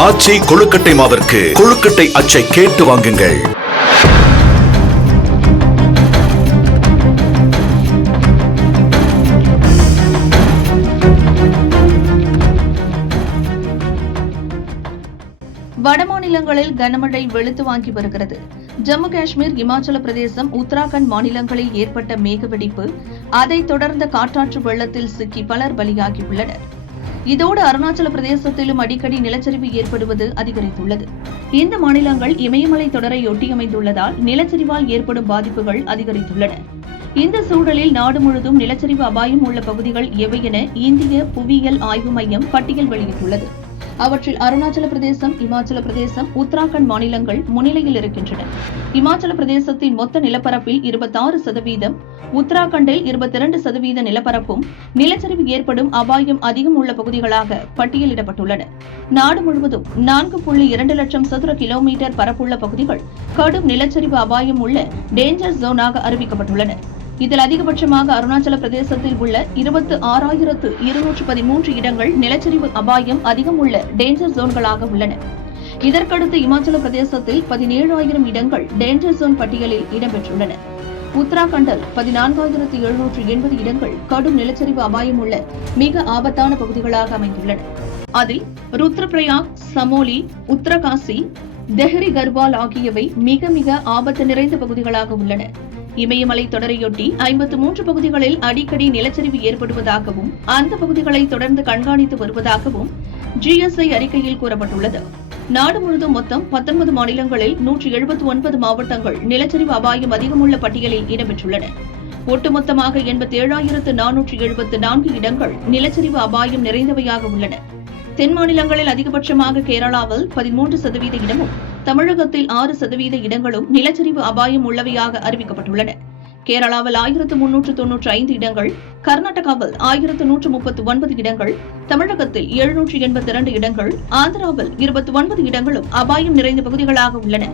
ஆச்சி கொழுக்கட்டை மாவிற்கு கொழுக்கட்டை அச்சை கேட்டு வாங்குங்கள். வடமாநிலங்களில் கனமழை வெளுத்து வாங்கி வருகிறது. ஜம்மு காஷ்மீர் இமாச்சல பிரதேசம் உத்தராகண்ட் மாநிலங்களில் ஏற்பட்ட மேகவெடிப்பு அதைத் தொடர்ந்த காற்றாற்று வெள்ளத்தில் சிக்கி பலர் பலியாகியுள்ளனர். இதோடு அருணாச்சல பிரதேசத்திலும் அடிக்கடி நிலச்சரிவு ஏற்படுவது அதிகரித்துள்ளது. இந்த மாநிலங்கள் இமயமலை தொடரை ஒட்டியமைந்துள்ளதால் நிலச்சரிவால் ஏற்படும் பாதிப்புகள் அதிகரித்துள்ளன. இந்த சூழலில் நாடு முழுதும் நிலச்சரிவு அபாயம் உள்ள பகுதிகள் எவை என இந்திய புவியியல் ஆய்வு மையம் பட்டியல் வெளியிட்டுள்ளது. அவற்றில் அருணாச்சல பிரதேசம் இமாச்சல பிரதேசம் உத்தராகண்ட் மாநிலங்கள் முன்னிலையில் இருக்கின்றன. இமாச்சல பிரதேசத்தின் மொத்த நிலப்பரப்பில் இருபத்தாறு சதவீதம் உத்தராகண்டில் இருபத்தி இரண்டு சதவீத நிலப்பரப்பும் நிலச்சரிவு ஏற்படும் அபாயம் அதிகம் உள்ள பகுதிகளாக பட்டியலிடப்பட்டுள்ளன. நாடு முழுவதும் நான்கு புள்ளி இரண்டு லட்சம் சதுர கிலோமீட்டர் பரப்புள்ள பகுதிகள் கடும் நிலச்சரிவு அபாயம் உள்ள டேஞ்சர் ஜோனாக அறிவிக்கப்பட்டுள்ளன. இதில் அதிகபட்சமாக அருணாச்சல பிரதேசத்தில் உள்ள இருபத்து ஆறாயிரத்து இருநூற்று பதிமூன்று இடங்கள் நிலச்சரிவு அபாயம் அதிகம் உள்ள டேஞ்சர் ஜோன்களாக உள்ளன. இதற்கடுத்து இமாச்சல பிரதேசத்தில் பதினேழாயிரம் இடங்கள் டேஞ்சர் ஜோன் பட்டியலில் இடம்பெற்றுள்ளன. உத்தராகண்டில் பதினான்காயிரத்து எழுநூற்று எண்பது இடங்கள் கடும் நிலச்சரிவு அபாயம் உள்ள மிக ஆபத்தான பகுதிகளாக அமைந்துள்ளன. அதில் ருத்ரபிரயாக் சமோலி உத்தரகாசி தெஹ்ரி கர்வால் ஆகியவை மிக மிக ஆபத்து நிறைந்த பகுதிகளாக உள்ளன. இமயமலை தொடரையொட்டி ஐம்பத்து மூன்று பகுதிகளில் அடிக்கடி நிலச்சரிவு ஏற்படுவதாகவும் அந்த பகுதிகளை தொடர்ந்து கண்காணித்து வருவதாகவும் ஜிஎஸ்ஐ அறிக்கையில் கூறப்பட்டுள்ளது. நாடு முழுதும் மொத்தம் பத்தொன்பது மாநிலங்களில் நூற்றி எழுபத்தி ஒன்பது மாவட்டங்கள் நிலச்சரிவு அபாயம் அதிகமுள்ள பட்டியலில் இடம்பெற்றுள்ளன. ஒட்டுமொத்தமாக எண்பத்தி ஏழாயிரத்து நானூற்று எழுபத்து நான்கு இடங்கள் நிலச்சரிவு அபாயம் நிறைந்தவையாக உள்ளன. தென் மாநிலங்களில் அதிகபட்சமாக கேரளாவில் பதிமூன்று சதவீத இடமும் தமிழகத்தில் ஆறு சதவீத இடங்களும் நிலச்சரிவு அபாயம் உள்ளவையாக அறிவிக்கப்பட்டுள்ளன. கேரளாவில் ஆயிரத்து முன்னூற்று தொன்னூற்று ஐந்து இடங்கள் கர்நாடகாவில் ஆயிரத்து நூற்று முப்பத்து ஒன்பது இடங்கள் தமிழகத்தில் எழுநூற்று எண்பத்தி இரண்டு இடங்கள் ஆந்திராவில் இருபத்தி ஒன்பது இடங்களும் அபாயம் நிறைந்த பகுதிகளாக உள்ளன.